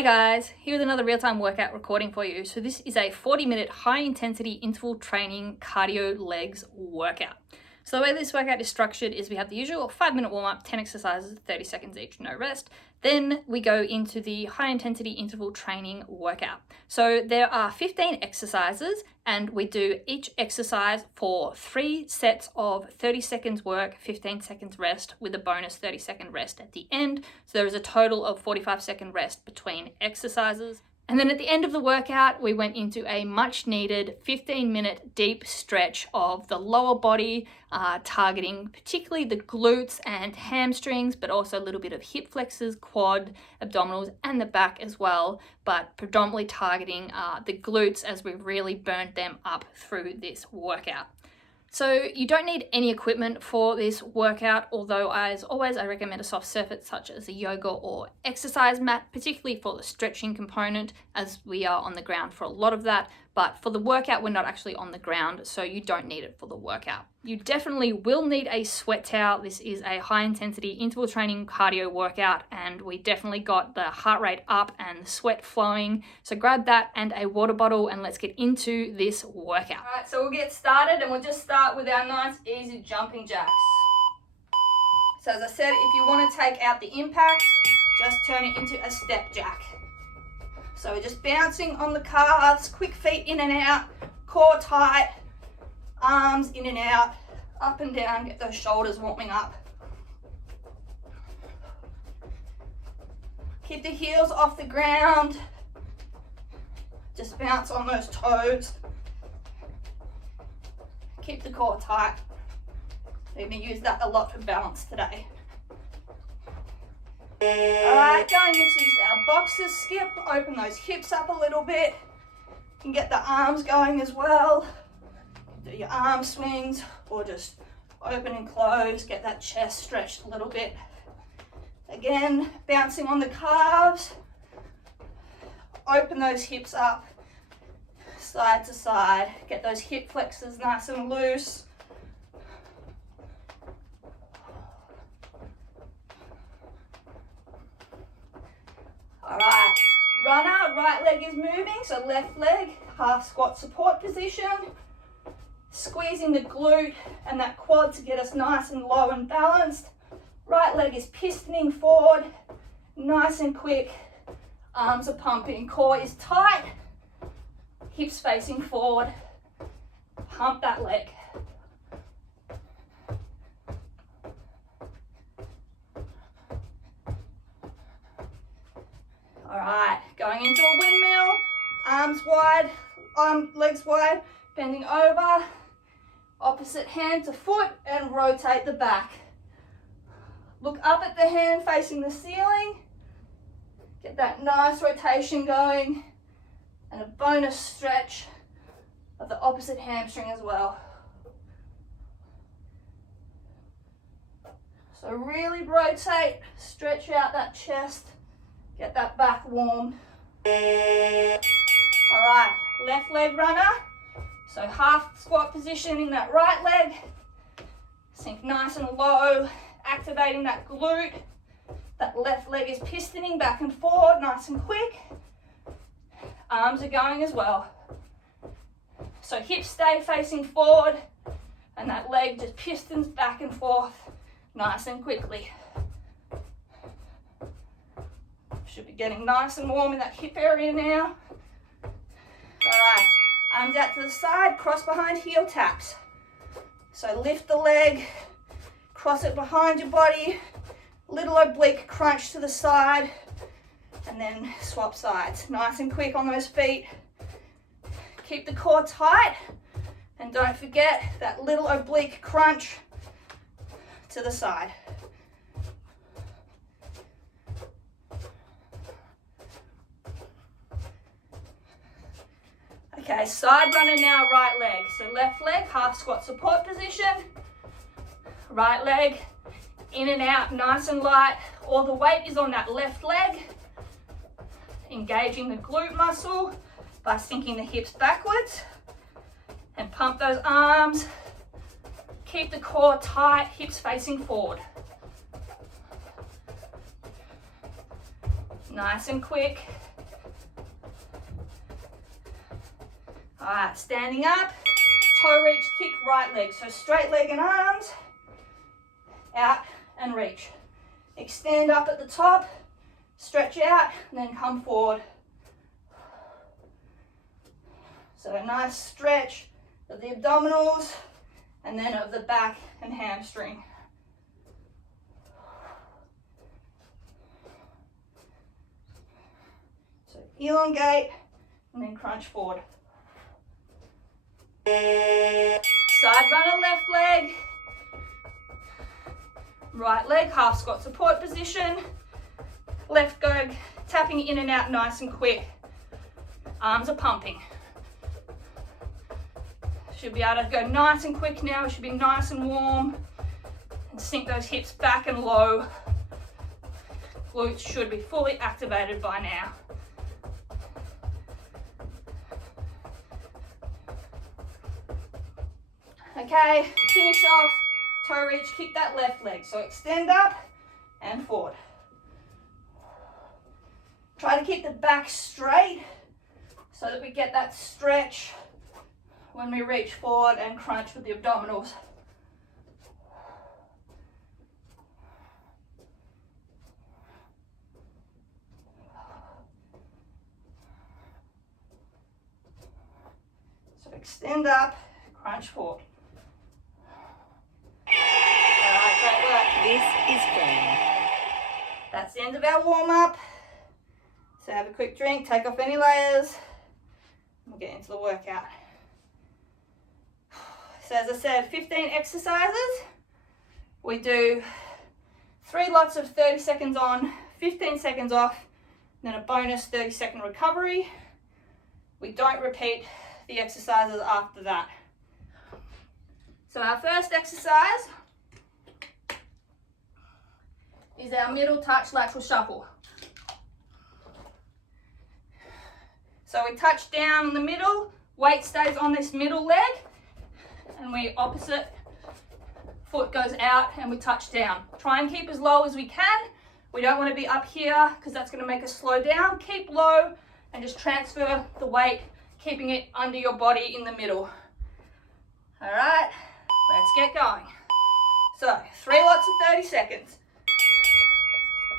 Hi guys, here with another real-time workout recording for you. So this is a 40-minute high-intensity interval training cardio legs workout. So the way this workout is structured is we have the usual 5-minute warm-up, 10 exercises, 30 seconds each, no rest. Then we go into the high-intensity interval training workout. So there are 15 exercises and we do each exercise for 3 sets of 30 seconds work, 15 seconds rest with a bonus 30-second rest at the end. So there is a total of 45-second rest between exercises. And then at the end of the workout, we went into a much needed 15-minute deep stretch of the lower body, targeting particularly the glutes and hamstrings, but also a little bit of hip flexors, quad, abdominals, and the back as well, but predominantly targeting the glutes as we really burned them up through this workout. So you don't need any equipment for this workout, although as always I recommend a soft surface such as a yoga or exercise mat, particularly for the stretching component as we are on the ground for a lot of that. But for the workout, we're not actually on the ground, so you don't need it for the workout. You definitely will need a sweat towel. This is a high intensity interval training cardio workout, and we definitely got the heart rate up and the sweat flowing. So grab that and a water bottle and let's get into this workout. All right, so we'll get started and we'll just start with our nice easy jumping jacks. So as I said, if you want to take out the impact, just turn it into a step jack. So we're just bouncing on the calves, quick feet in and out, core tight, arms in and out, up and down, get those shoulders warming up. Keep the heels off the ground, just bounce on those toes. Keep the core tight. We're going to use that a lot for balance today. Alright, going into our boxer skip, open those hips up a little bit. You can get the arms going as well. Do your arm swings or just open and close, get that chest stretched a little bit. Again, bouncing on the calves. Open those hips up, side to side. Get those hip flexors nice and loose. Alright, runner, right leg is moving, so left leg, half squat support position. Squeezing the glute and that quad to get us nice and low and balanced. Right leg is pistoning forward, nice and quick. Arms are pumping, core is tight, hips facing forward. Pump that leg. All right, going into a windmill, arms wide, legs wide, bending over, opposite hand to foot and rotate the back. Look up at the hand facing the ceiling, get that nice rotation going and a bonus stretch of the opposite hamstring as well. So really rotate, stretch out that chest. Get that back warm. All right, left leg runner. So half squat position in that right leg. Sink nice and low, activating that glute. That left leg is pistoning back and forward, nice and quick. Arms are going as well. So hips stay facing forward and that leg just pistons back and forth, nice and quickly. Should be getting nice and warm in that hip area now. All right, arms out to the side, cross behind heel taps. So lift the leg, cross it behind your body, little oblique crunch to the side, and then swap sides. Nice and quick on those feet. Keep the core tight, and don't forget that little oblique crunch to the side. Okay, side runner now, right leg. So left leg, half squat support position. Right leg, in and out, nice and light. All the weight is on that left leg. Engaging the glute muscle by sinking the hips backwards. And pump those arms. Keep the core tight, hips facing forward. Nice and quick. All right, standing up, toe reach, kick right leg. So straight leg and arms, out and reach. Extend up at the top, stretch out, and then come forward. So a nice stretch of the abdominals and then of the back and hamstring. So elongate and then crunch forward. Side runner left leg. Right leg, half squat support position. Left go tapping in and out nice and quick. Arms are pumping. Should be able to go nice and quick now. We should be nice and warm. And sink those hips back and low. Glutes should be fully activated by now. Okay, finish off, toe reach, kick that left leg. So extend up and forward. Try to keep the back straight so that we get that stretch when we reach forward and crunch with the abdominals. So extend up, crunch forward. All right, great work. This is fun. That's the end of our warm-up. So have a quick drink, take off any layers, and we'll get into the workout. So as I said, 15 exercises. We do 3 lots of 30 seconds on, 15 seconds off, then a bonus 30-second recovery. We don't repeat the exercises after that. So our first exercise is our middle touch lateral shuffle. So we touch down in the middle, weight stays on this middle leg, and we opposite foot goes out and we touch down. Try and keep as low as we can. We don't want to be up here because that's going to make us slow down. Keep low and just transfer the weight, keeping it under your body in the middle. All right, let's get going. So 3 lots of 30 seconds.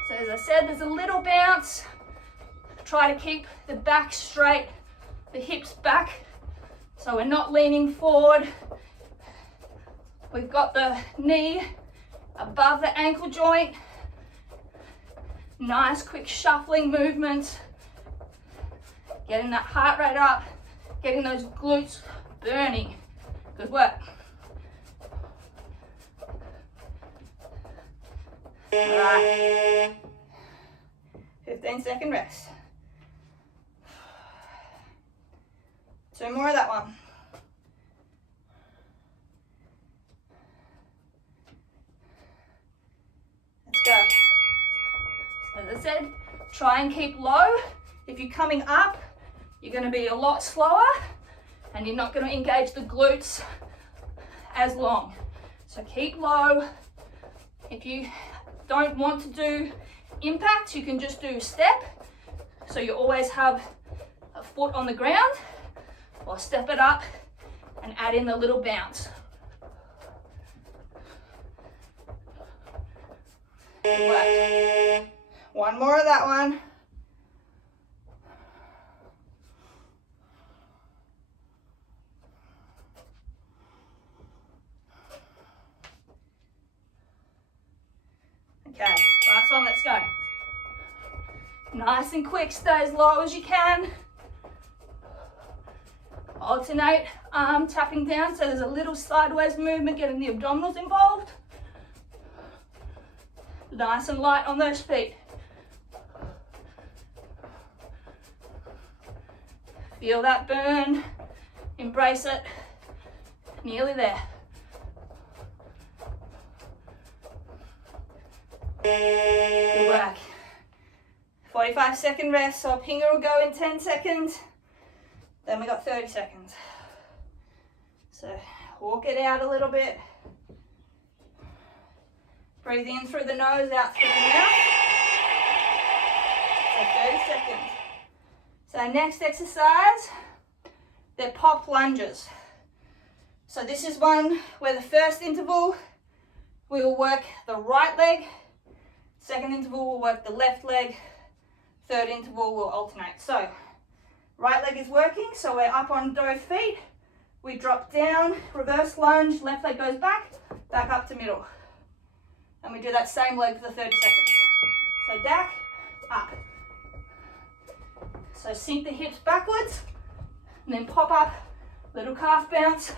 So as I said, there's a little bounce. Try to keep the back straight, the hips back, so we're not leaning forward. We've got the knee above the ankle joint. Nice quick shuffling movements. Getting that heart rate up, getting those glutes burning. Good work. All right. 15-second rest. 2 more of that one. Let's go. So as I said, try and keep low. If you're coming up, you're going to be a lot slower and you're not going to engage the glutes as long. So keep low. If you don't want to do impact, you can just do step. So you always have a foot on the ground, or step it up and add in the little bounce. Good work. 1 more of that one. Okay, last one, let's go. Nice and quick, stay as low as you can. Alternate arm tapping down, so there's a little sideways movement, getting the abdominals involved. Nice and light on those feet. Feel that burn, embrace it, nearly there. Good work. 45-second rest, so our pinger will go in 10 seconds. Then we got 30 seconds. So walk it out a little bit. Breathe in through the nose, out through the mouth. So 30 seconds. So next exercise, they're pop lunges. So this is one where the first interval, we will work the right leg. Second interval, we'll work the left leg. Third interval, we'll alternate. So right leg is working, so we're up on both feet. We drop down, reverse lunge, left leg goes back up to middle. And we do that same leg for the 30 seconds. So back, up. So sink the hips backwards, and then pop up, little calf bounce,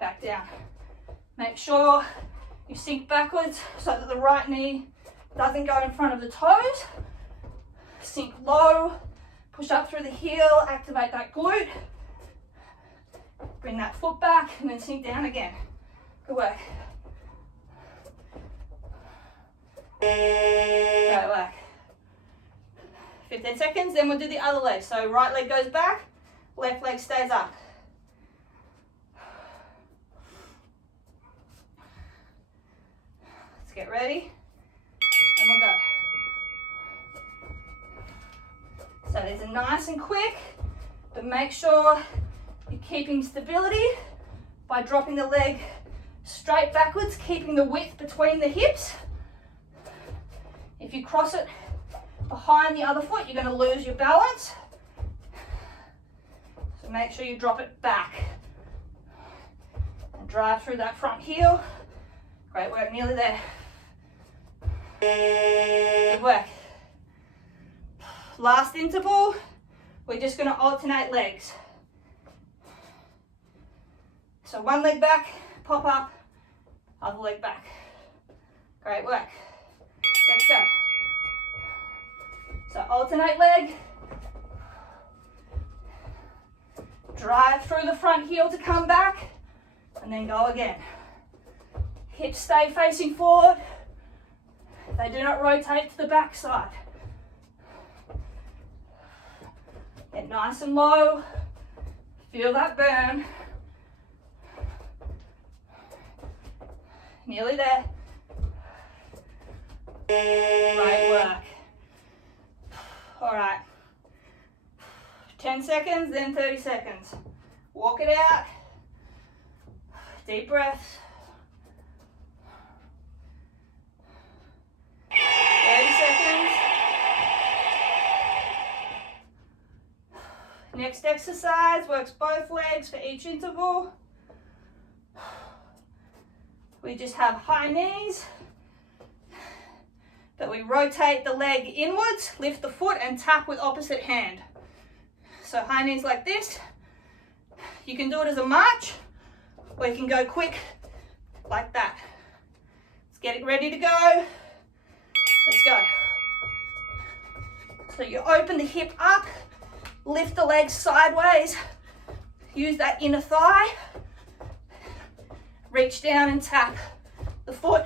back down. Make sure you sink backwards so that the right knee doesn't go in front of the toes. Sink low, push up through the heel, activate that glute. Bring that foot back and then sink down again. Good work. Great work. 15 seconds, then we'll do the other leg. So right leg goes back, left leg stays up. Let's get ready, and we'll go. So these are nice and quick, but make sure you're keeping stability by dropping the leg straight backwards, keeping the width between the hips. If you cross it behind the other foot, you're going to lose your balance. So make sure you drop it back and drive through that front heel. Great work, nearly there. Good work. Last interval, we're just going to alternate legs. So one leg back, pop up, other leg back. Great work. Let's go. So alternate leg. Drive through the front heel to come back, and then go again. Hips stay facing forward. They do not rotate to the back side. Get nice and low. Feel that burn. Nearly there. Great work. All right. 10 seconds, then 30 seconds. Walk it out. Deep breaths. 30 seconds. Next exercise works both legs for each interval. We just have high knees, but we rotate the leg inwards, lift the foot and tap with opposite hand. So high knees like this. You can do it as a march, or you can go quick like that. Let's get it ready to go. Let's go. So you open the hip up, lift the leg sideways, use that inner thigh, reach down and tap the foot,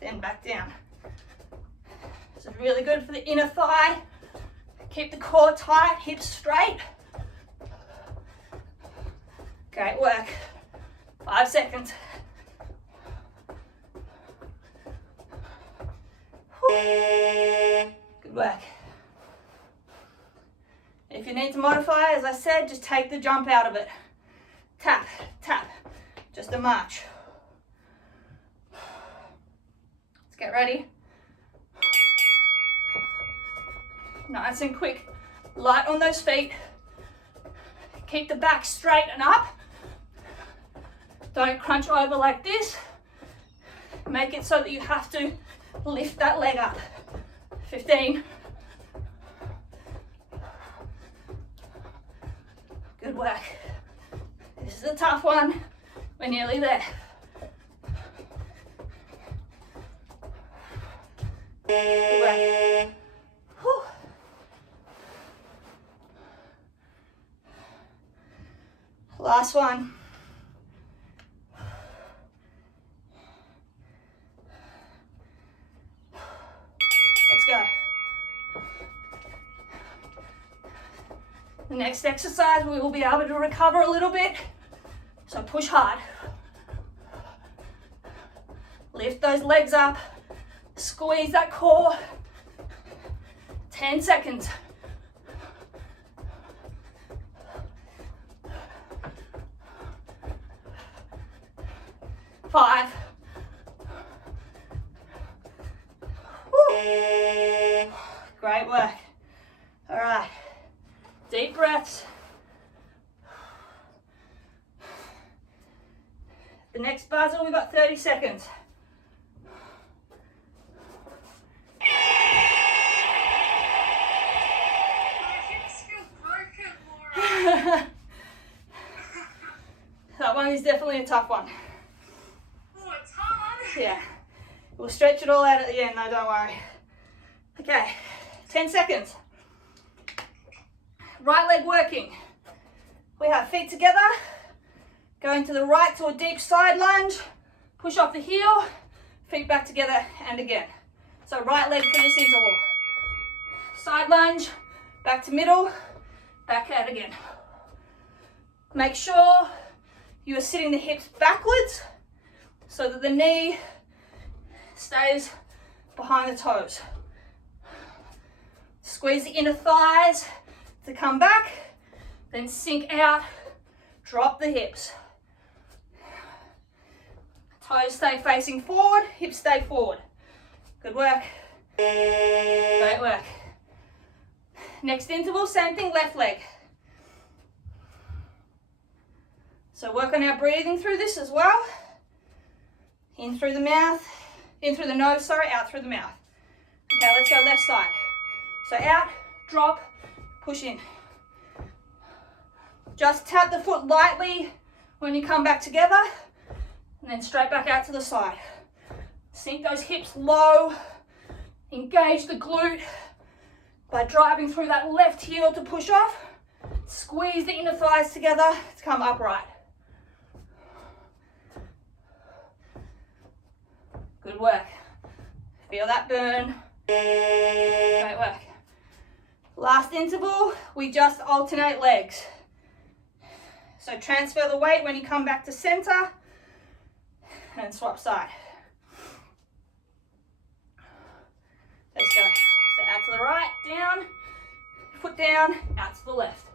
then back down. This is really good for the inner thigh. Keep the core tight, hips straight. Great work. 5 seconds. Good work. If you need to modify, as I said, just take the jump out of it. Tap, tap, just a march. Let's get ready. Nice and quick, light on those feet. Keep the back straight and up. Don't crunch over like this. Make it so that you have to lift that leg up. 15. Good work. This is a tough one. We're nearly there. Good work. Whew. Last one. Let's go. The next exercise, we will be able to recover a little bit. So push hard. Lift those legs up. Squeeze that core. 10 seconds. 5. Woo. Great work. All right, deep breaths. The next buzzer, we've got 30 seconds. That one is definitely a tough one. Oh, it's hard. Yeah, we'll stretch it all out at the end though, don't worry. Okay, 10 seconds. Right leg working. We have feet together, going to the right to a deep side lunge, push off the heel, feet back together and again. So right leg for this interval. Side lunge, back to middle, back out again. Make sure you are sitting the hips backwards so that the knee stays behind the toes. Squeeze the inner thighs to come back, then sink out, drop the hips. Toes stay facing forward, hips stay forward. Good work. Great work. Next interval, same thing, left leg. So work on our breathing through this as well. In through the mouth, in through the nose, sorry, out through the mouth. Okay, let's go left side. So out, drop, push in. Just tap the foot lightly when you come back together, and then straight back out to the side. Sink those hips low, engage the glute by driving through that left heel to push off. Squeeze the inner thighs together to come upright. Good work. Feel that burn. Great work. Last interval, we just alternate legs. So transfer the weight when you come back to center and swap side. Let's go. So out to the right, down, foot down, out to the left.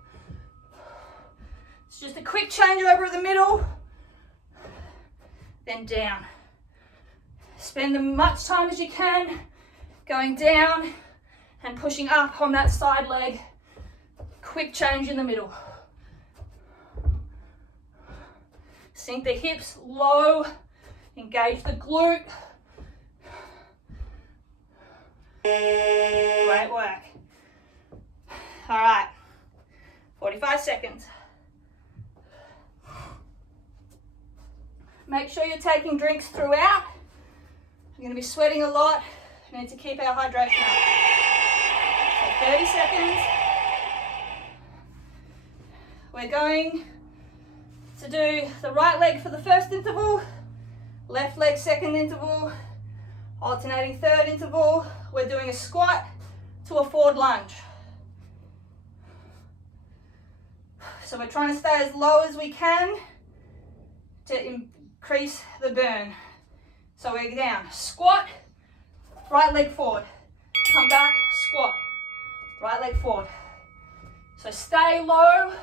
It's just a quick change over the middle, then down. Spend as much time as you can going down and pushing up on that side leg. Quick change in the middle. Sink the hips low, engage the glute. Great work. All right, 45 seconds. Make sure you're taking drinks throughout. You're going to be sweating a lot. We need to keep our hydration up. So 30 seconds. We're going to do the right leg for the first interval, left leg second interval, alternating third interval. We're doing a squat to a forward lunge. So we're trying to stay as low as we can to increase the burn. So we're down, squat, right leg forward, come back, squat, right leg forward. So stay low,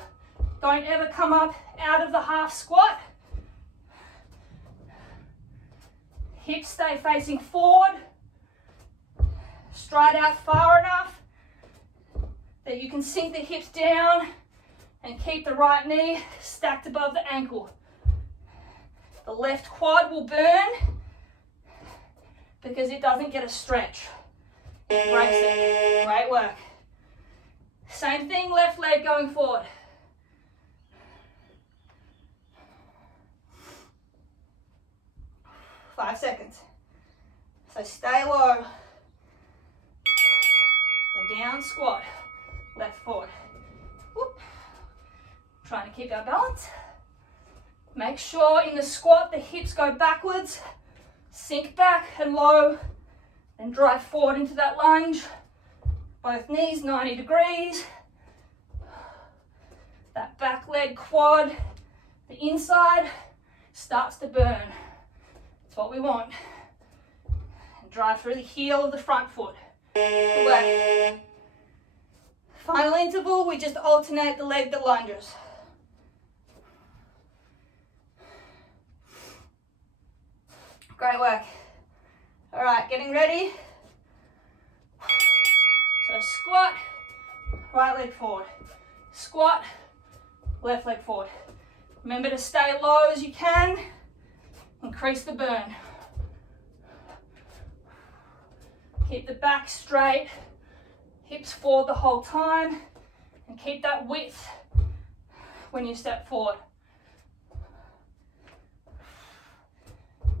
don't ever come up out of the half squat. Hips stay facing forward, stride out far enough that you can sink the hips down and keep the right knee stacked above the ankle. The left quad will burn because it doesn't get a stretch. It breaks it. Great work. Same thing, left leg going forward. Five seconds. So stay low. So down, squat, left forward. Whoop. Trying to keep our balance. Make sure in the squat the hips go backwards. Sink back and low, and drive forward into that lunge. Both knees 90 degrees. That back leg quad, the inside, starts to burn. That's what we want. And drive through the heel of the front foot. Good work. Final interval, we just alternate the leg that lunges. Great work. All right, getting ready. So squat, right leg forward. Squat, left leg forward. Remember to stay low as you can. Increase the burn. Keep the back straight, hips forward the whole time, and keep that width when you step forward.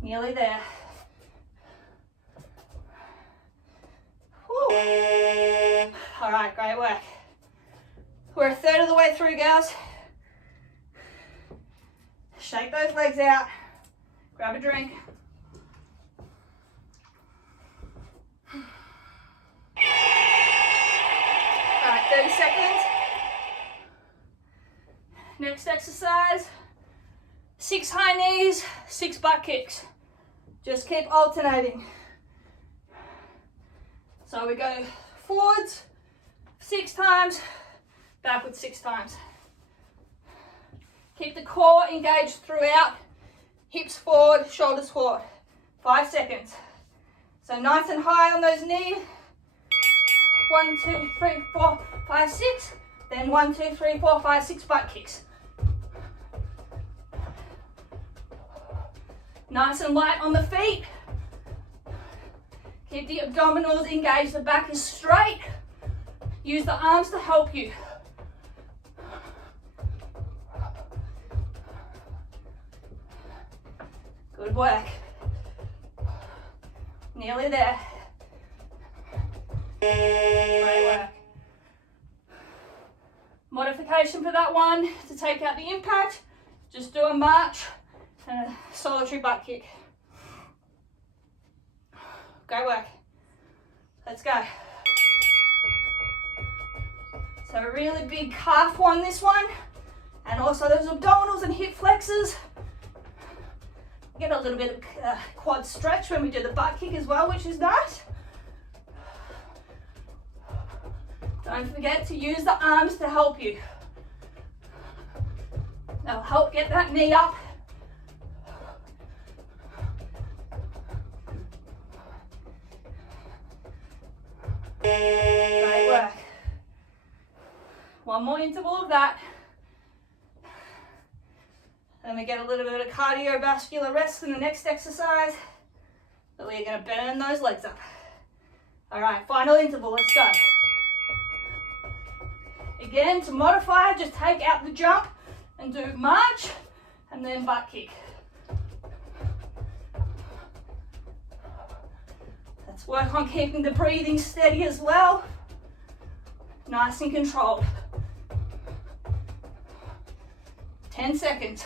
Nearly there. Woo. All right, great work. We're a third of the way through, girls. Shake those legs out. Grab a drink. All right, 30 seconds. Next exercise, 6 high knees, 6 butt kicks. Just keep alternating. So we go forwards 6 times, backwards 6 times. Keep the core engaged throughout. Hips forward, shoulders forward. 5 seconds. So nice and high on those knees. 1, 2, 3, 4, 5, 6. Then 1, 2, 3, 4, 5, 6 butt kicks. Nice and light on the feet. Keep the abdominals engaged, the back is straight. Use the arms to help you. Good work. Nearly there. Great work. Modification for that one, to take out the impact, just do a march and a solitary butt kick. Great work. Let's go. So a really big calf one, this one, and also those abdominals and hip flexors. Get a little bit of quad stretch when we do the butt kick as well, which is nice. Don't forget to use the arms to help you. They'll help get that knee up. Great work. One more interval of that. Then we get a little bit of cardiovascular rest in the next exercise. But we're going to burn those legs up. All right, final interval, let's go. Again, to modify, just take out the jump and do march and then butt kick. Let's work on keeping the breathing steady as well. Nice and controlled. 10 seconds.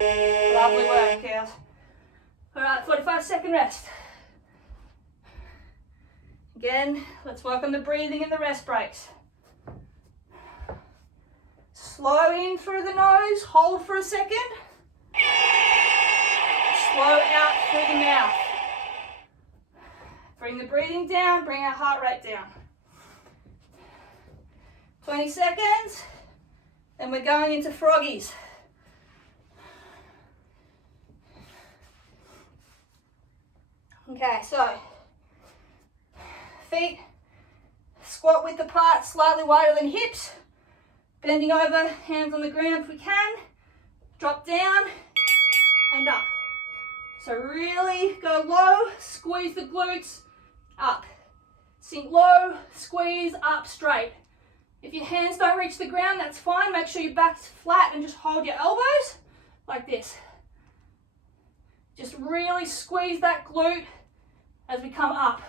Lovely work, girls. All right, 45-second rest. Again, let's work on the breathing and the rest breaks. Slow in through the nose, hold for a second. Slow out through the mouth. Bring the breathing down, bring our heart rate down. 20 seconds, then we're going into froggies. Okay, so feet squat width apart, slightly wider than hips. Bending over, hands on the ground if we can. Drop down and up. So really go low, squeeze the glutes up. Sink low, squeeze up straight. If your hands don't reach the ground, that's fine. Make sure your back's flat and just hold your elbows like this. Just really squeeze that glute as we come up.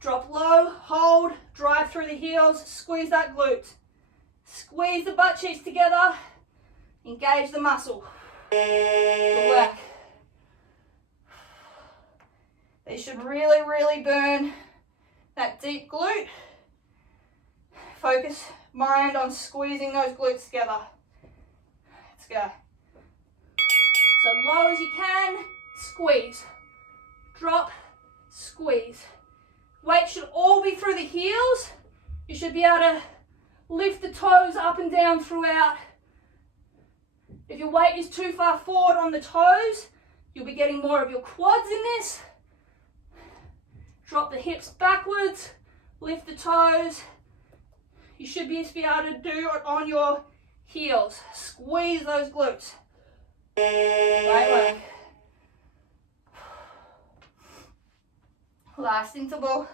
Drop low, hold, drive through the heels, squeeze that glute. Squeeze the butt cheeks together, engage the muscle. Good work. They should really, really burn that deep glute. Focus mind on squeezing those glutes together. Let's go. So low as you can, squeeze. Drop, squeeze. Weight should all be through the heels. You should be able to Lift the toes up and down throughout. If your weight is too far forward on the toes, you'll be getting more of your quads in this. Drop the hips backwards, lift the toes. You should be able to do it on your heels. Squeeze those glutes. Great work. Last interval.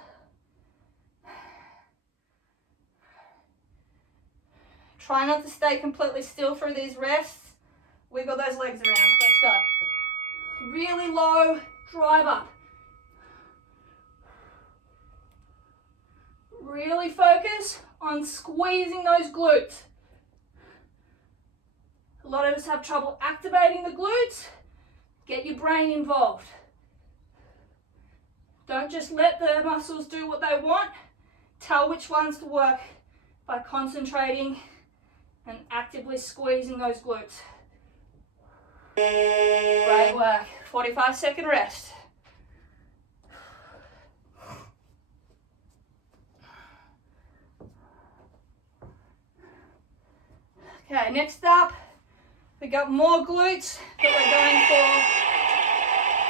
Try not to stay completely still through these rests. Wiggle those legs around. Let's go. Really low, drive up. Really focus on squeezing those glutes. A lot of us have trouble activating the glutes. Get your brain involved. Don't just let the muscles do what they want. Tell which ones to work by concentrating and actively squeezing those glutes. Great work. 45-second rest. Okay, next up, we got more glutes, but we're going for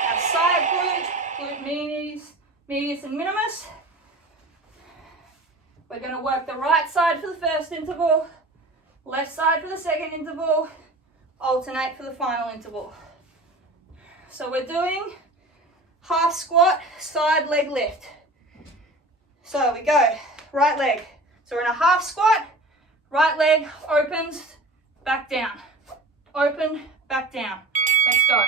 our side glute medius and minimus. We're going to work the right side for the first interval, left side for the second interval, alternate for the final interval. So we're doing half squat, side leg lift. So we go, right leg. So we're in a half squat, right leg opens, back down. Open, back down. Let's go.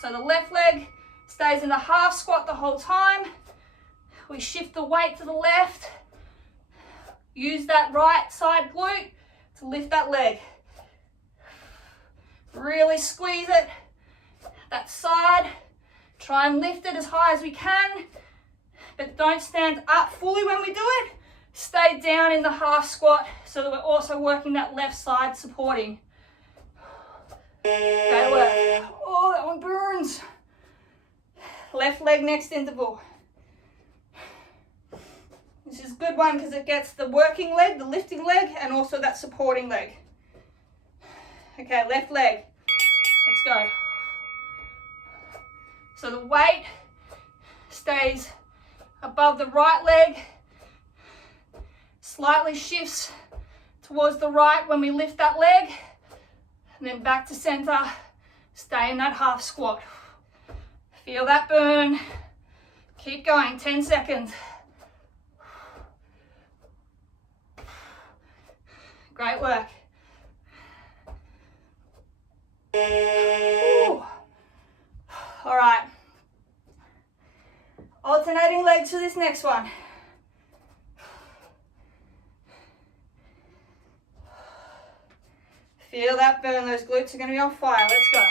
So the left leg stays in the half squat the whole time. We shift the weight to the left. Use that right side glute to lift that leg. Really squeeze it. That side. Try and lift it as high as we can, but don't stand up fully when we do it. Stay down in the half squat so that we're also working that left side supporting. Great work. Oh, that one burns. Left leg next interval. This is a good one because it gets the working leg, the lifting leg, and also that supporting leg. Okay, left leg. Let's go. So the weight stays above the right leg, slightly shifts towards the right when we lift that leg, and then back to center. Stay in that half squat. Feel that burn. Keep going, 10 seconds. Great work. Ooh. All right. Alternating legs for this next one. Feel that burn, those glutes are going to be on fire. Let's go.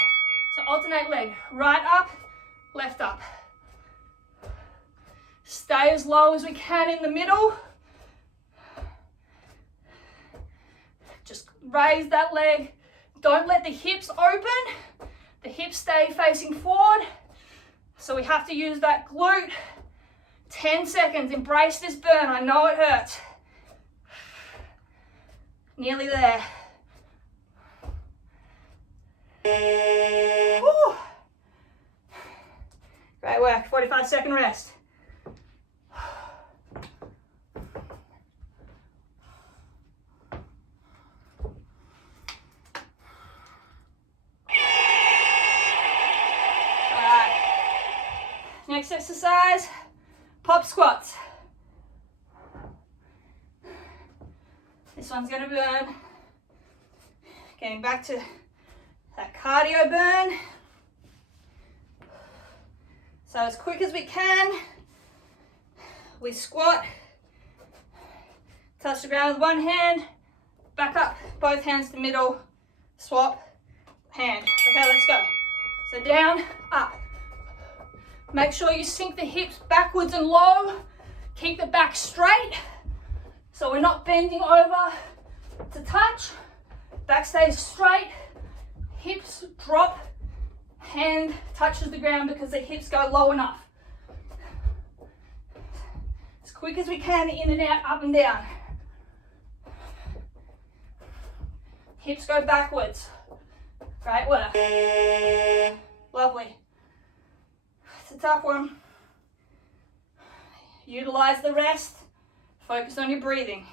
So alternate leg, right up, left up. Stay as low as we can in the middle. Just raise that leg. Don't let the hips open. The hips stay facing forward. So we have to use that glute. 10 seconds, embrace this burn. I know it hurts. Nearly there. Whew. Great work, 45-second rest. Next exercise, pop squats. This one's going to burn. Getting back to that cardio burn. So as quick as we can, we squat, touch the ground with one hand, back up, both hands to middle, swap, hand. Okay, let's go. So down, up. Make sure you sink the hips backwards and low. Keep the back straight so we're not bending over to touch. Back stays straight. Hips drop. Hand touches the ground because the hips go low enough. As quick as we can, in and out, up and down. Hips go backwards. Great work. Lovely. It's a tough one. Utilize the rest. Focus on your breathing.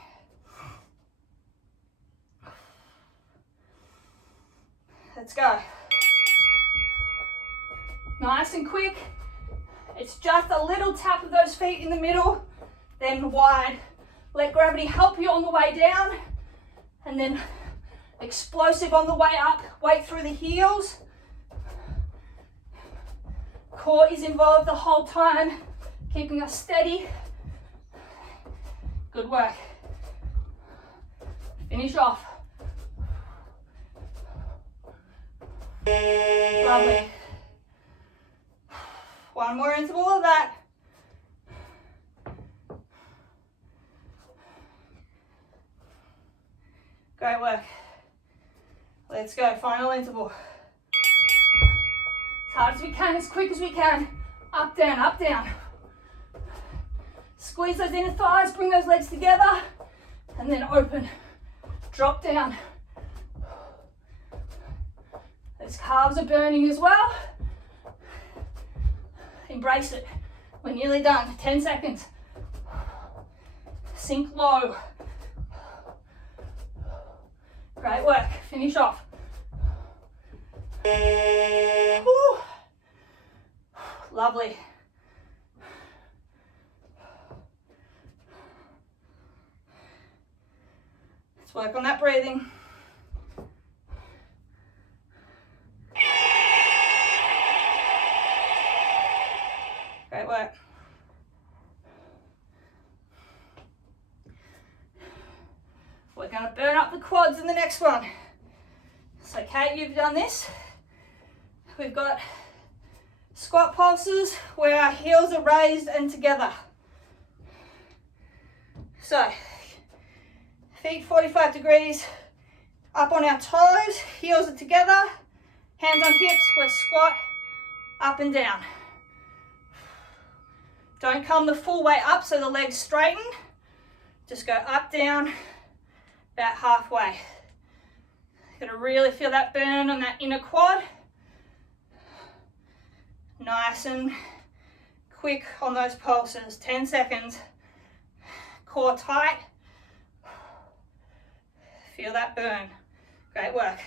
Let's go. Nice and quick. It's just a little tap of those feet in the middle, then wide. Let gravity help you on the way down, and then explosive on the way up. Weight through the heels. Core is involved the whole time, keeping us steady. Good work. Finish off. Lovely. One more interval of that. Great work. Let's go, final interval. As hard as we can, as quick as we can. Up, down, up, down. Squeeze those inner thighs, bring those legs together, and then open. Drop down. Those calves are burning as well. Embrace it. We're nearly done. 10 seconds. Sink low. Great work. Finish off. Woo. Lovely. Let's work on that breathing. Great work. We're going to burn up the quads in the next one. So Kate, you've done this. We've got squat pulses where our heels are raised and together. So, feet 45 degrees, up on our toes, heels are together, hands on hips, we're squat, up and down. Don't come the full way up so the legs straighten. Just go up, down, about halfway. Gonna really feel that burn on that inner quad. Nice and quick on those pulses, 10 seconds. Core tight. Feel that burn. Great work.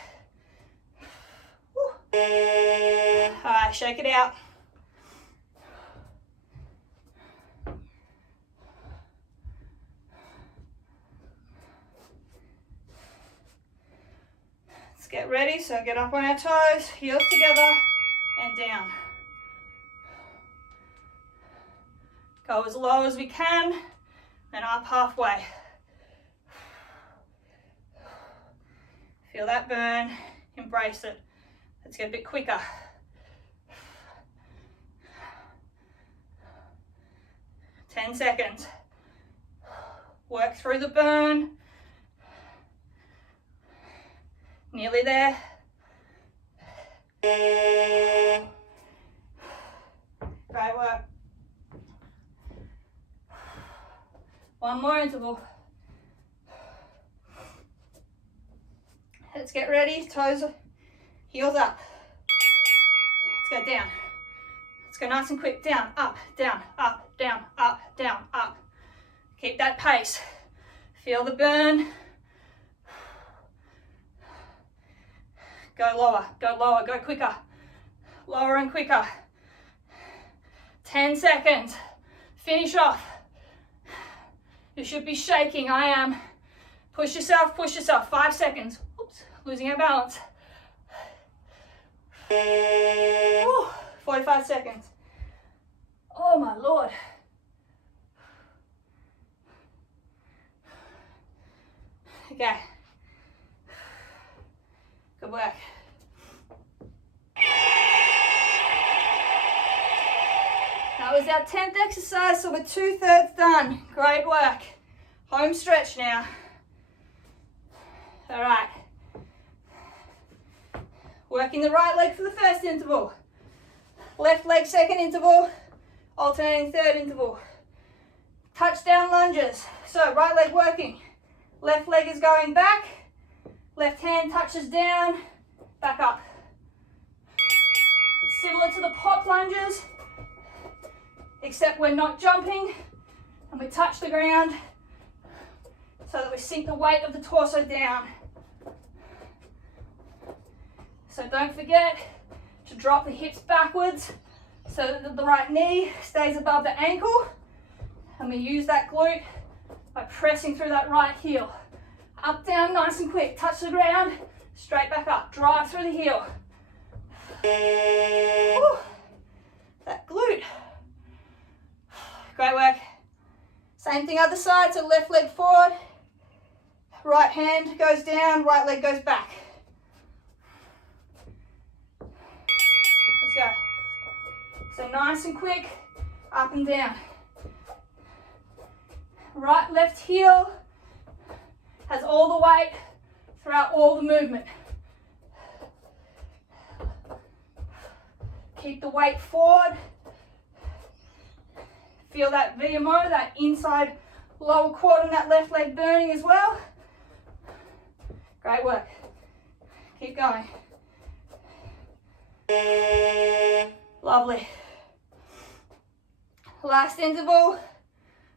Woo. All right, shake it out. Let's get ready. So get up on our toes, heels together, and down. Go as low as we can, and up halfway. Feel that burn, embrace it. Let's get a bit quicker. Ten seconds. Work through the burn. Nearly there. Great work. One more interval. Let's get ready, toes, heels up. Let's go down. Let's go nice and quick, down, up, down, up, down, up, down, up. Keep that pace. Feel the burn. Go lower, go quicker. Lower and quicker. 10 seconds. Finish off. You should be shaking, I am. Push yourself, 5 seconds. Oops, losing our balance. Woo, 45 seconds. Oh my Lord. Okay. Good work. That was our 10th exercise, so we're 2/3 done. Great work. Home stretch now. All right. Working the right leg for the first interval. Left leg second interval. Alternating third interval. Touchdown lunges. So right leg working. Left leg is going back. Left hand touches down, back up. It's similar to the pop lunges, except we're not jumping and we touch the ground so that we sink the weight of the torso down. So don't forget to drop the hips backwards so that the right knee stays above the ankle, and we use that glute by pressing through that right heel. Up, down, nice and quick. Touch the ground, straight back up. Drive through the heel. Whew. That glute. Great work. Same thing other side, so left leg forward, right hand goes down, right leg goes back. Let's go. So nice and quick, up and down. Right, left heel has all the weight throughout all the movement. Keep the weight forward. Feel that VMO, that inside lower quad on that left leg burning as well. Great work. Keep going. Lovely. Last interval,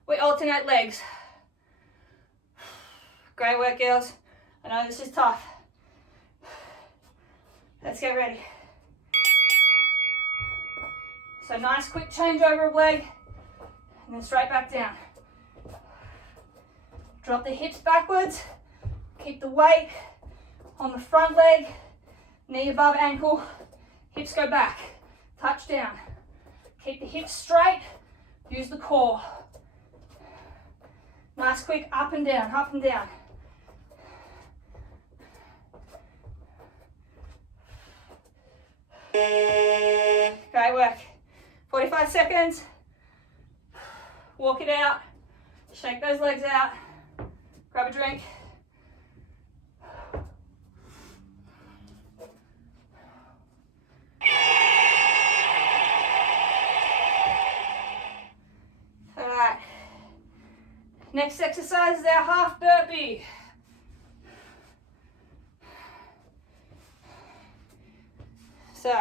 we alternate legs. Great work, girls. I know this is tough. Let's get ready. So nice quick changeover of leg, and then straight back down. Drop the hips backwards, keep the weight on the front leg, knee above ankle, hips go back, touch down. Keep the hips straight, use the core. Nice quick up and down, up and down. Great work. 45 seconds. Walk it out. Shake those legs out. Grab a drink. All right. Next exercise is our half burpee. So,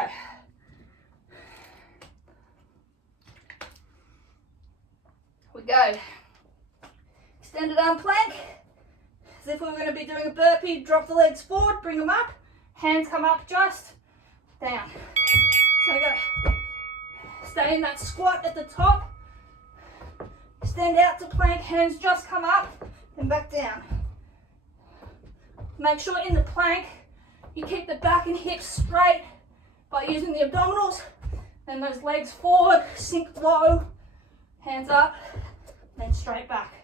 we go. Extended arm plank, as if we were going to be doing a burpee. Drop the legs forward, bring them up, hands come up just, down. So go. Stay in that squat at the top. Extend out to plank, hands just come up, and back down. Make sure in the plank, you keep the back and hips straight by using the abdominals, then those legs forward, sink low, hands up, then straight back.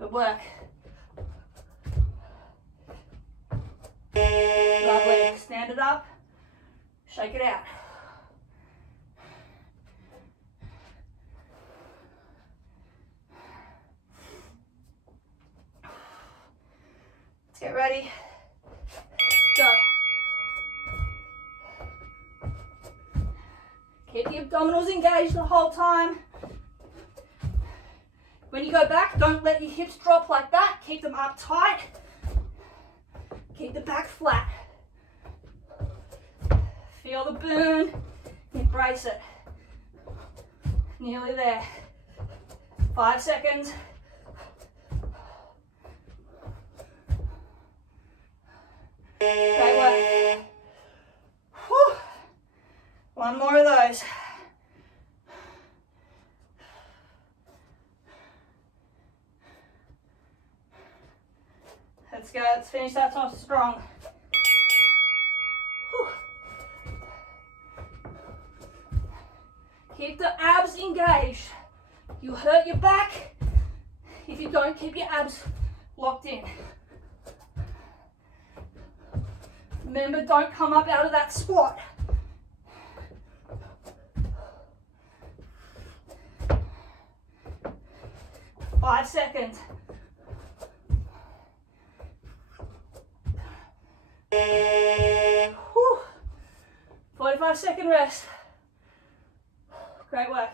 Good work. Lovely. Stand it up, shake it out. Let's get ready. Go. Keep the abdominals engaged the whole time. When you go back, don't let your hips drop like that. Keep them up tight. Keep the back flat. Feel the burn. Embrace it. Nearly there. 5 seconds. Great work. Whew. One more of those. Let's go. Let's finish that off strong. Whew. Keep the abs engaged. You hurt your back if you don't keep your abs locked in. Remember, don't come up out of that squat. Five seconds. Whew. 45-second rest. Great work.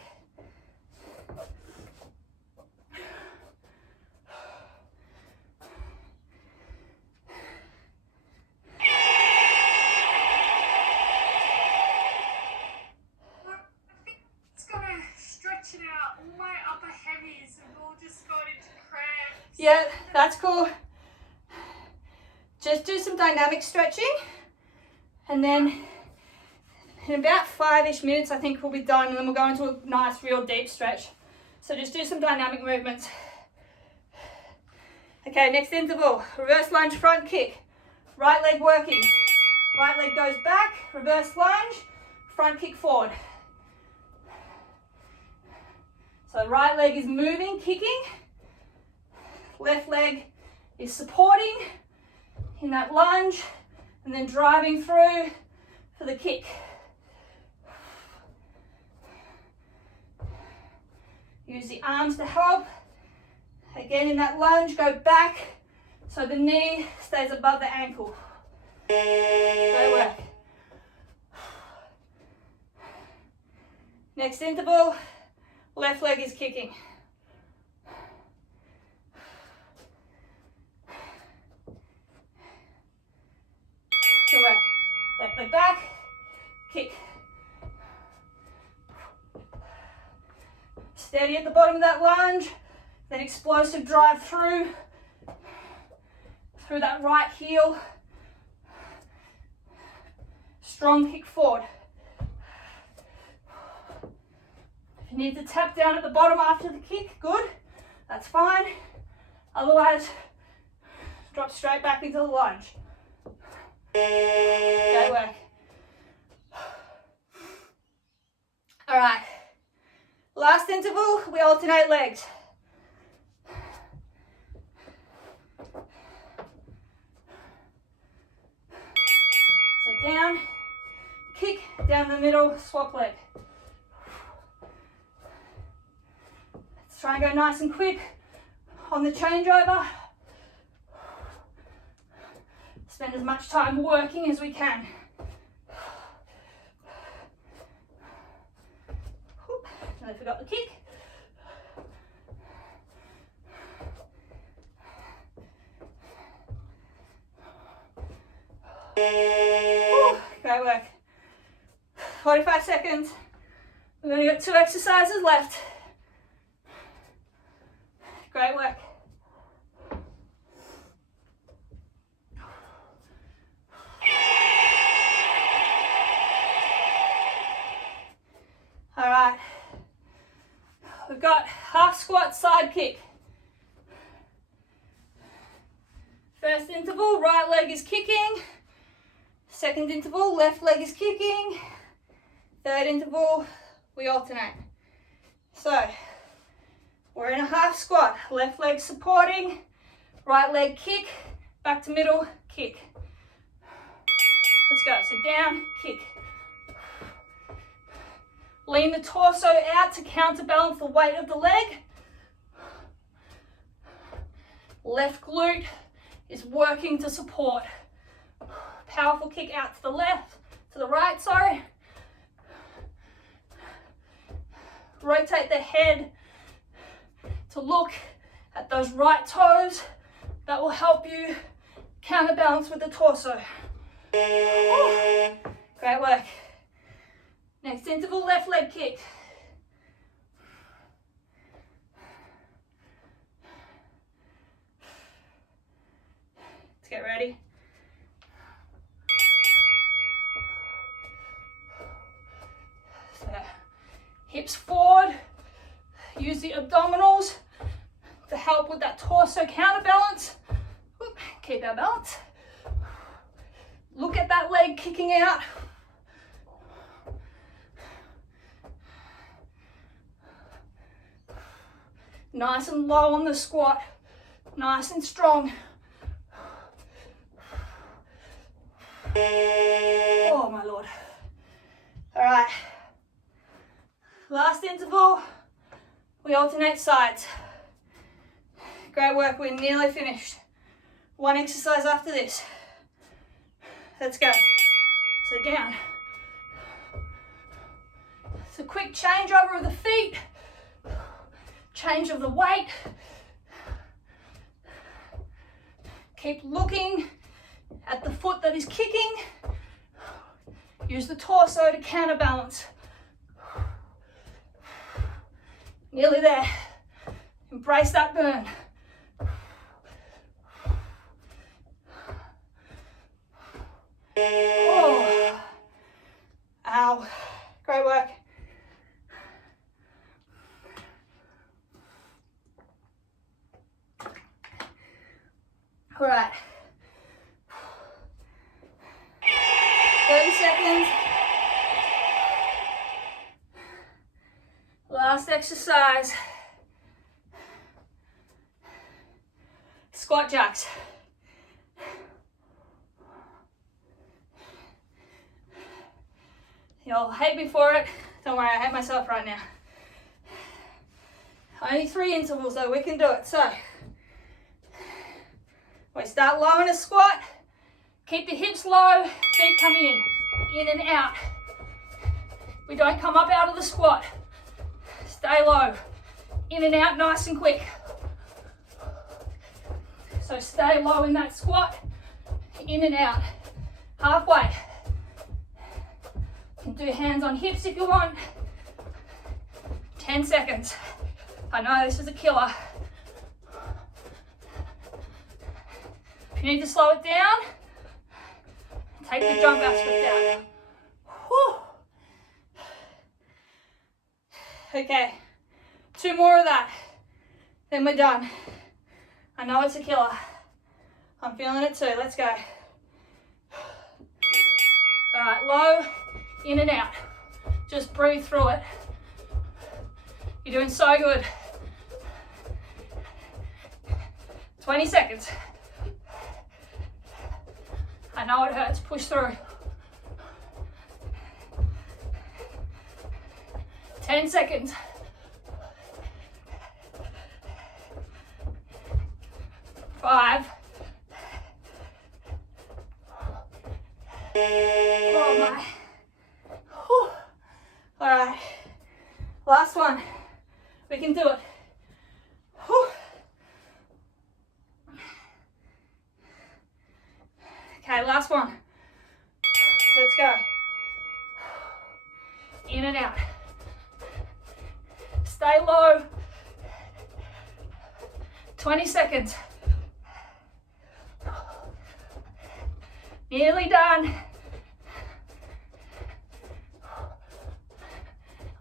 Yeah, that's cool. Just do some dynamic stretching, and then in about 5-ish minutes, I think we'll be done, and then we'll go into a nice, real deep stretch. So just do some dynamic movements. Okay, next interval, reverse lunge, front kick. Right leg working. Right leg goes back, reverse lunge, front kick forward. So right leg is moving, kicking. Left leg is supporting in that lunge, and then driving through for the kick. Use the arms to help. Again, in that lunge, go back so the knee stays above the ankle. Great work. Next interval, left leg is kicking. Good work. Left leg back, kick. Steady at the bottom of that lunge, then explosive drive through that right heel. Strong kick forward. If you need to tap down at the bottom after the kick, good, that's fine. Otherwise, drop straight back into the lunge. Great work. All right, last interval, we alternate legs. So down, kick, down the middle, swap leg. Let's try and go nice and quick on the changeover. Spend as much time working as we can. Nearly forgot the kick. Great work. 45 seconds. We've only got 2 exercises left. Great work. All right. We've got half squat, side kick. First interval, right leg is kicking. Second interval, left leg is kicking. Third interval, we alternate. So, we're in a half squat. Left leg supporting, right leg kick, back to middle, kick. Let's go. So down, kick. Lean the torso out to counterbalance the weight of the leg. Left glute is working to support. Powerful kick out to the left, to the right, sorry. Rotate the head to look at those right toes. That will help you counterbalance with the torso. Woo. Great work. Next interval, left leg kick. Let's get ready. So, hips forward. Use the abdominals to help with that torso counterbalance. Keep our balance. Look at that leg kicking out. Nice and low on the squat. Nice and strong. Oh my Lord. All right. Last interval, we alternate sides. Great work, we're nearly finished. One exercise after this. Let's go. So down. It's a quick changeover of the feet. Change of the weight. Keep looking at the foot that is kicking. Use the torso to counterbalance. Nearly there. Embrace that burn. Oh, ow, great work. All right, 30 seconds. Last exercise. Squat jacks. You'll hate me for it. Don't worry, I hate myself right now. Only 3 intervals though, we can do it. So, we start low in a squat. Keep the hips low, feet come in and out. We don't come up out of the squat. Stay low, in and out nice and quick. So stay low in that squat, in and out, halfway. You can do hands on hips if you want. 10 seconds. I know this is a killer. If you need to slow it down, take the jump aspect down. Whew. Okay, 2 more of that, then we're done. I know it's a killer. I'm feeling it too, let's go. All right, low, in and out. Just breathe through it. You're doing so good. 20 seconds. I know it hurts, push through. 10 seconds. 5. Oh my. Whew. All right, last one. We can do it. Whew. Okay, last one. Let's go. In and out. Stay low. 20 seconds. Nearly done.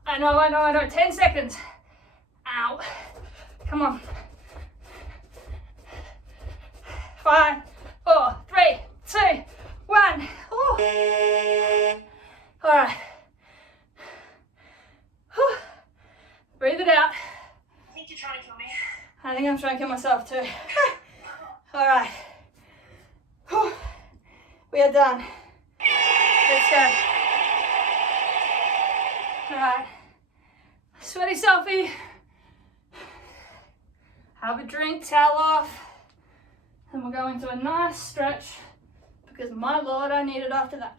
I know. 10 seconds. Ow. Come on. 5, 4, 3, 2, 1. Ooh. All right. Whew. Breathe it out. I think you're trying to kill me. I think I'm trying to kill myself too. All right. Whew. We are done. Let's go. All right. Sweaty selfie. Have a drink, towel off. And we'll go into a nice stretch because my Lord, I need it after that.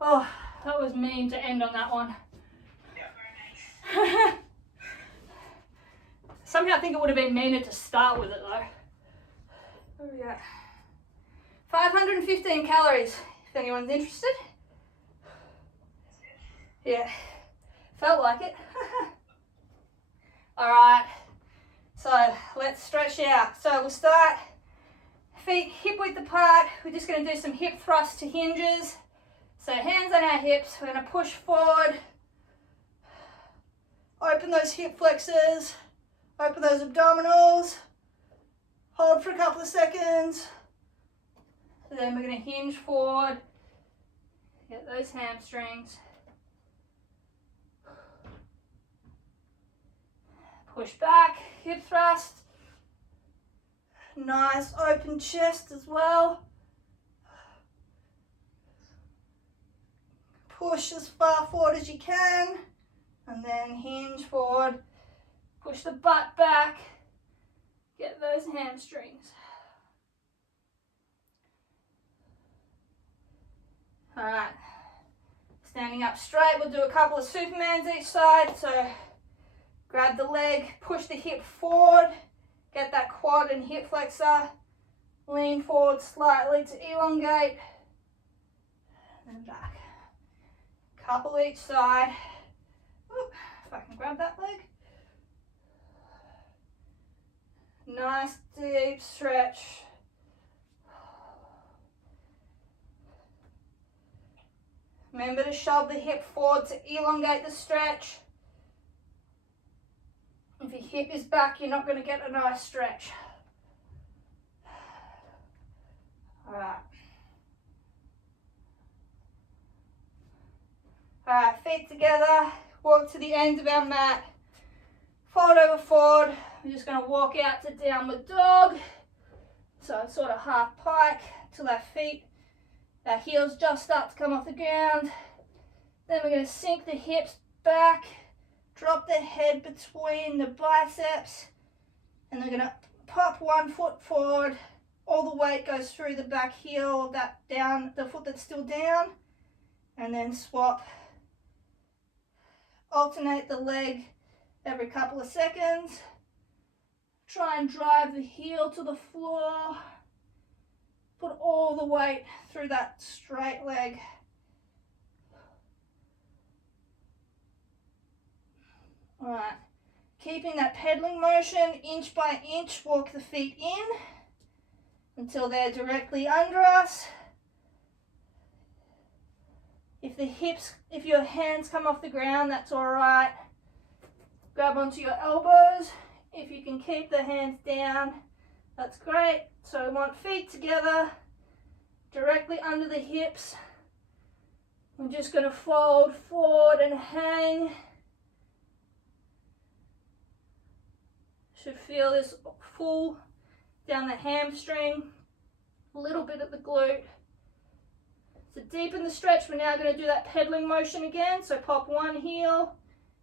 Oh, that was mean to end on that one. Yeah, very nice. Somehow I think it would have been meaner to start with it though. Where are we at? 515 calories, if anyone's interested. Yeah, felt like it. All right, so let's stretch out. So we'll start feet hip width apart. We're just gonna do some hip thrusts to hinges. So hands on our hips, we're gonna push forward. Open those hip flexors, open those abdominals. Hold for a couple of seconds. Then we're gonna hinge forward. Get those hamstrings. Push back, hip thrust. Nice open chest as well. Push as far forward as you can. And then hinge forward. Push the butt back. Get those hamstrings. All right. Standing up straight, we'll do a couple of Supermans each side. So grab the leg, push the hip forward, get that quad and hip flexor, lean forward slightly to elongate, and then back. Couple each side. Oop, if I can grab that leg. Nice deep stretch. Remember to shove the hip forward to elongate the stretch. If your hip is back, you're not going to get a nice stretch. Alright. Alright, feet together, walk to the end of our mat, fold over forward. We're just going to walk out to downward dog. So sort of half pike till our feet, our heels just start to come off the ground. Then we're going to sink the hips back, drop the head between the biceps, and we're going to pop one foot forward. All the weight goes through the back heel, that down, the foot that's still down, and then swap. Alternate the leg every couple of seconds. Try and drive the heel to the floor. Put all the weight through that straight leg. All right, keeping that pedaling motion, inch by inch, walk the feet in until they're directly under us. If your hands come off the ground, that's all right. Grab onto your elbows. If you can keep the hands down, that's great. So we want feet together, directly under the hips. I'm just going to fold forward and hang. Should feel this full down the hamstring, a little bit at the glute. So deepen the stretch. We're now going to do that pedaling motion again. So pop one heel,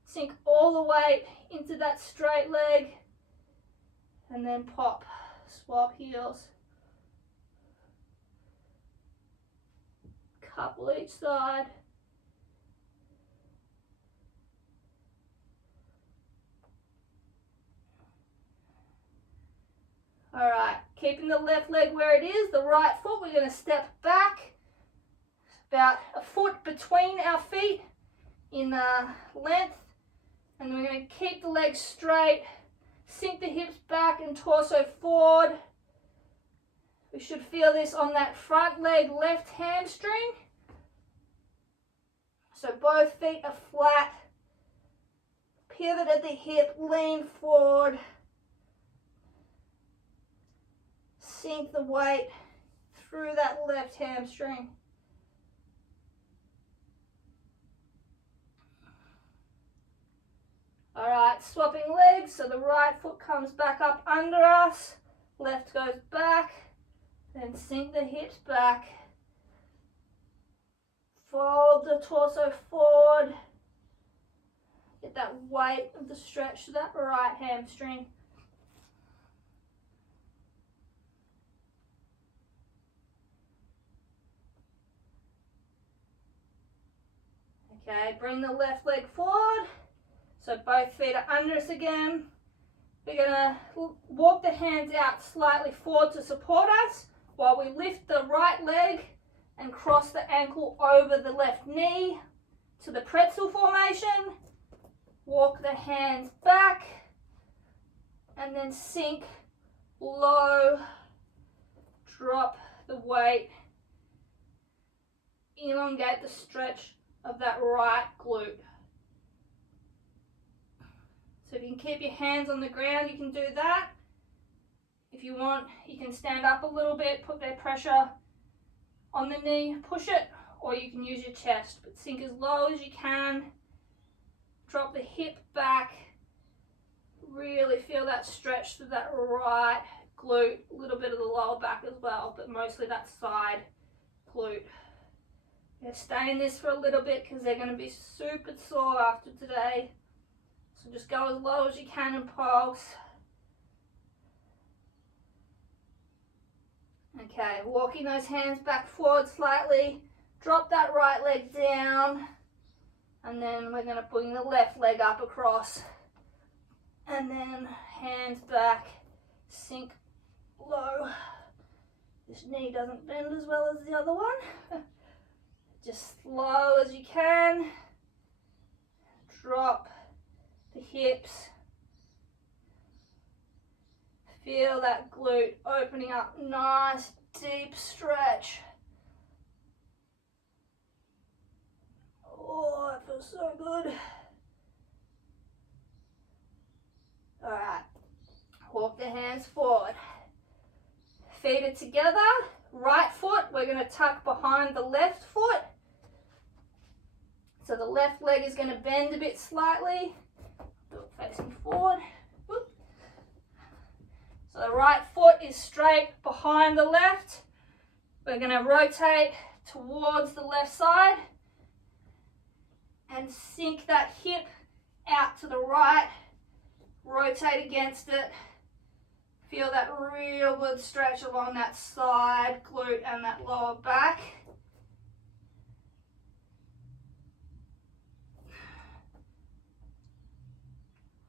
sink all the weight into that straight leg, and then pop, swap heels. Couple each side. All right, keeping the left leg where it is, the right foot, we're going to step back about a foot between our feet in length, and we're going to keep the legs straight, sink the hips back and torso forward. We should feel this on that front leg, left hamstring. So both feet are flat, pivot at the hip, lean forward. Sink the weight through that left hamstring. All right, swapping legs. So the right foot comes back up under us, left goes back, then sink the hips back. Fold the torso forward. Get that weight of the stretch to that right hamstring. Okay, bring the left leg forward. So both feet are under us again. We're going to walk the hands out slightly forward to support us while we lift the right leg and cross the ankle over the left knee to the pretzel formation. Walk the hands back and then sink low, drop the weight, elongate the stretch of that right glute. So if you can keep your hands on the ground, you can do that. If you want, you can stand up a little bit, put that pressure on the knee, push it, or you can use your chest, but sink as low as you can. Drop the hip back. Really feel that stretch through that right glute, a little bit of the lower back as well, but mostly that side glute. Yeah, stay in this for a little bit because they're going to be super sore after today. So just go as low as you can and pulse. Okay, walking those hands back forward slightly. Drop that right leg down. And then we're going to bring the left leg up across. And then hands back, sink low. This knee doesn't bend as well as the other one. Just slow as you can. Drop the hips. Feel that glute opening up, nice deep stretch. Oh, that feels so good. All right, walk the hands forward. Feet are together. Right foot, we're going to tuck behind the left foot. So the left leg is going to bend a bit slightly. Do it facing forward. Whoop. So the right foot is straight behind the left. We're going to rotate towards the left side and sink that hip out to the right. Rotate against it. Feel that real good stretch along that side glute and that lower back.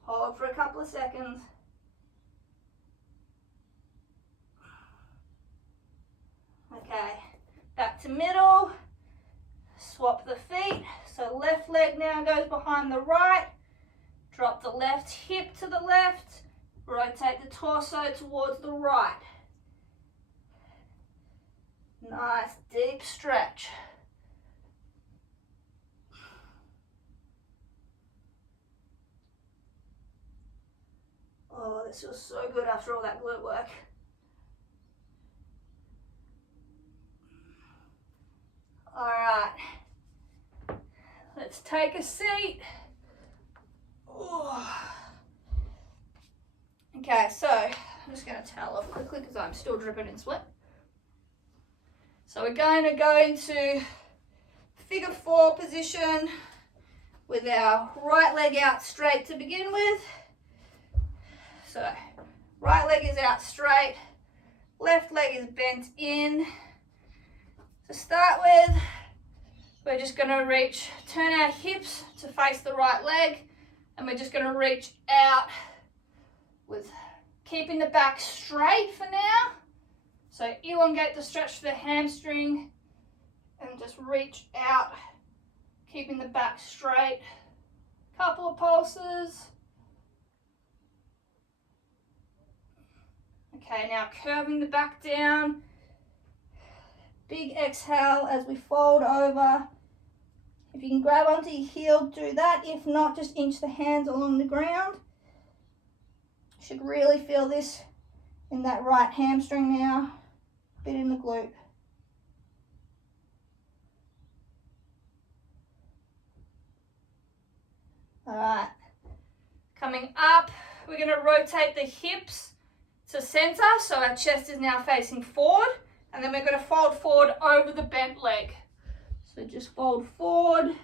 Hold for a couple of seconds. Okay, back to middle. Swap the feet. So left leg now goes behind the right. Drop the left hip to the left. Rotate the torso towards the right. Nice deep stretch. Oh, this feels so good after all that glute work. All right, let's take a seat. Oh. Okay, so I'm just going to towel off quickly because I'm still dripping in sweat. So we're going to go into figure 4 position with our right leg out straight to begin with. So right leg is out straight, left leg is bent in. To start with, we're just going to turn our hips to face the right leg, and we're just going to reach out with keeping the back straight for now. So elongate the stretch for the hamstring and just reach out, keeping the back straight. Couple of pulses. Okay, now curving the back down. Big exhale as we fold over. If you can grab onto your heel, do that. If not, just inch the hands along the ground. You should really feel this in that right hamstring now, a bit in the glute. All right, coming up, we're going to rotate the hips to center, so our chest is now facing forward, and then we're going to fold forward over the bent leg. So just fold forward.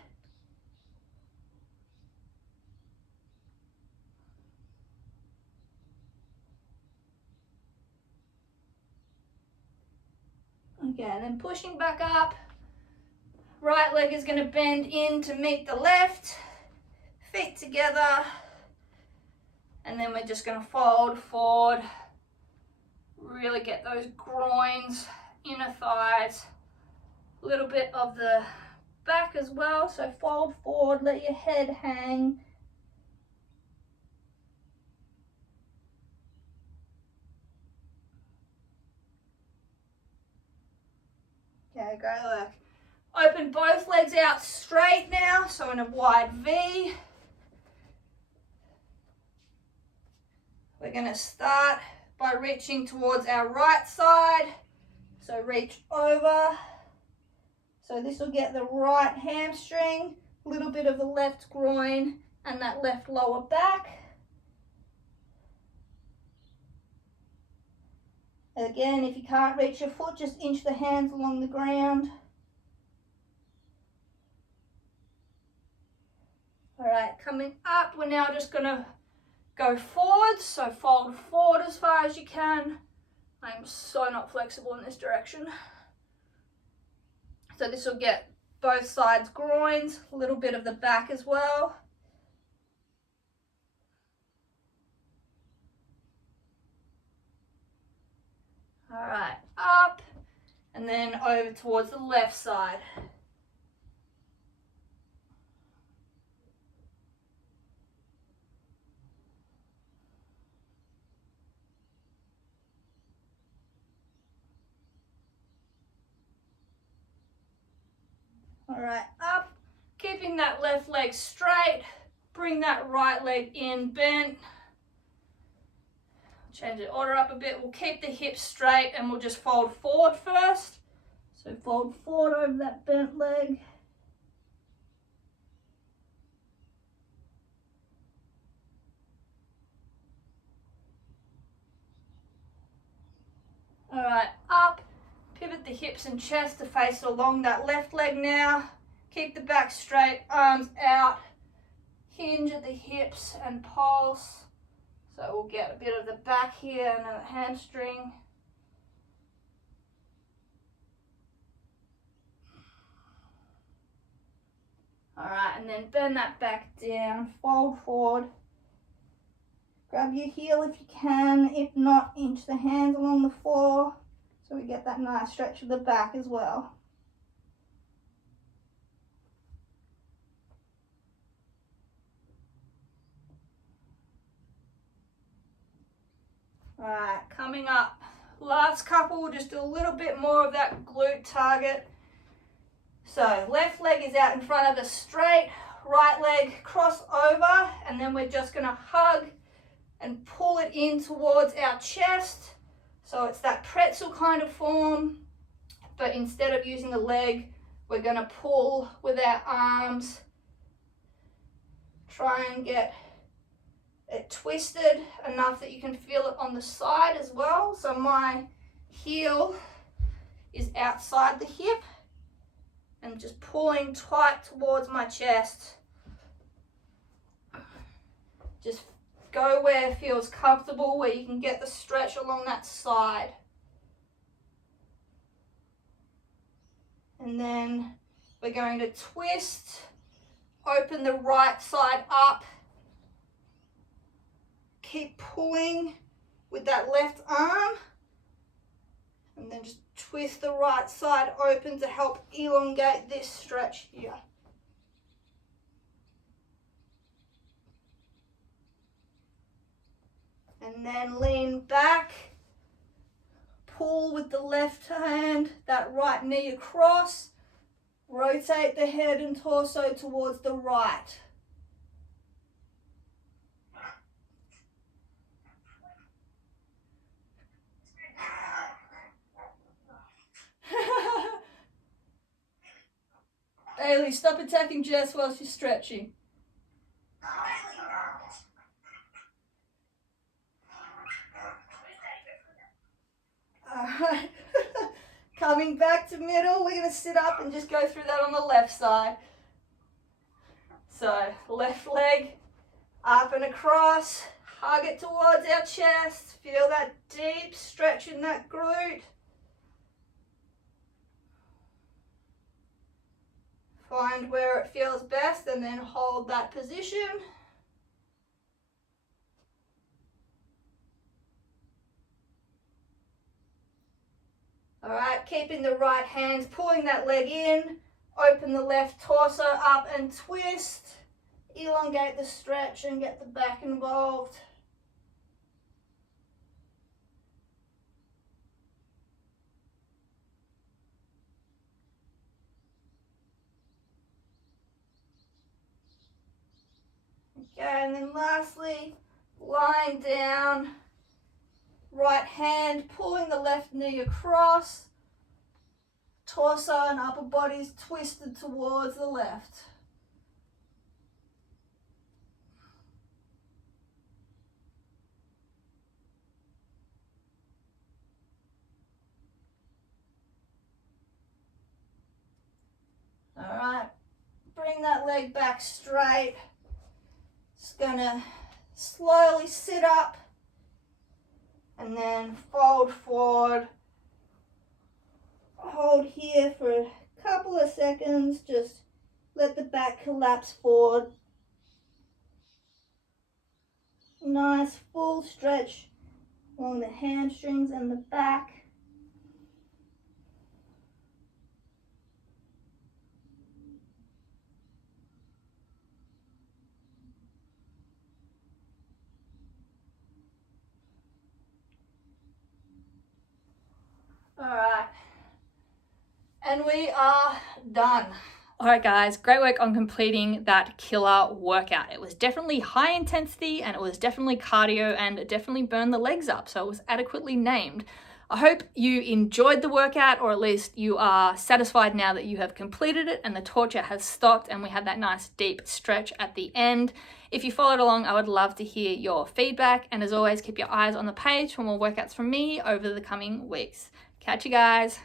Okay, and then pushing back up. Right leg is going to bend in to meet the left. Feet together. And then we're just going to fold forward. Really get those groins, inner thighs. A little bit of the back as well. So fold forward, let your head hang. Okay, great work. Open both legs out straight now, so in a wide V. We're going to start by reaching towards our right side. So reach over. So this will get the right hamstring, a little bit of the left groin and that left lower back. Again, if you can't reach your foot, just inch the hands along the ground. All right, coming up, we're now just going to go forward. So fold forward as far as you can. I'm so not flexible in this direction. So this will get both sides groins, a little bit of the back as well. All right, up and then over towards the left side. All right, up, keeping that left leg straight. Bring that right leg in, bent. Change the order up a bit. We'll keep the hips straight and we'll just fold forward first. So fold forward over that bent leg. All right, up, pivot the hips and chest to face along that left leg now. Keep the back straight, arms out, hinge at the hips and pulse. So we'll get a bit of the back here and a hamstring. All right, and then bend that back down, fold forward. Grab your heel if you can, if not, inch the hands along the floor so we get that nice stretch of the back as well. All right, coming up, last couple, we'll just do a little bit more of that glute target. So left leg is out in front of us straight, right leg cross over, and then we're just gonna hug and pull it in towards our chest. So it's that pretzel kind of form, but instead of using the leg, we're gonna pull with our arms. Try and get it twisted enough that you can feel it on the side as well. So my heel is outside the hip and just pulling tight towards my chest. Just go where it feels comfortable, where you can get the stretch along that side. And then we're going to twist, open the right side up. Keep pulling with that left arm. And then just twist the right side open to help elongate this stretch here. And then lean back, pull with the left hand, that right knee across, rotate the head and torso towards the right. Bailey, stop attacking Jess while she's stretching. Alright, coming back to middle, we're going to sit up and just go through that on the left side. So left leg up and across, hug it towards our chest, feel that deep stretch in that glute. Find where it feels best and then hold that position. All right, keeping the right hand, pulling that leg in, open the left torso up and twist, elongate the stretch and get the back involved. Okay, and then lastly, lying down, right hand, pulling the left knee across, torso and upper body's twisted towards the left. All right, bring that leg back straight. Just gonna slowly sit up and then fold forward. Hold here for a couple of seconds, just let the back collapse forward. Nice full stretch along the hamstrings and the back. All right, and we are done. All right, guys, great work on completing that killer workout. It was definitely high intensity and it was definitely cardio and it definitely burned the legs up, so it was adequately named. I hope you enjoyed the workout, or at least you are satisfied now that you have completed it and the torture has stopped and we had that nice deep stretch at the end. If you followed along, I would love to hear your feedback, and as always, keep your eyes on the page for more workouts from me over the coming weeks. Catch you guys.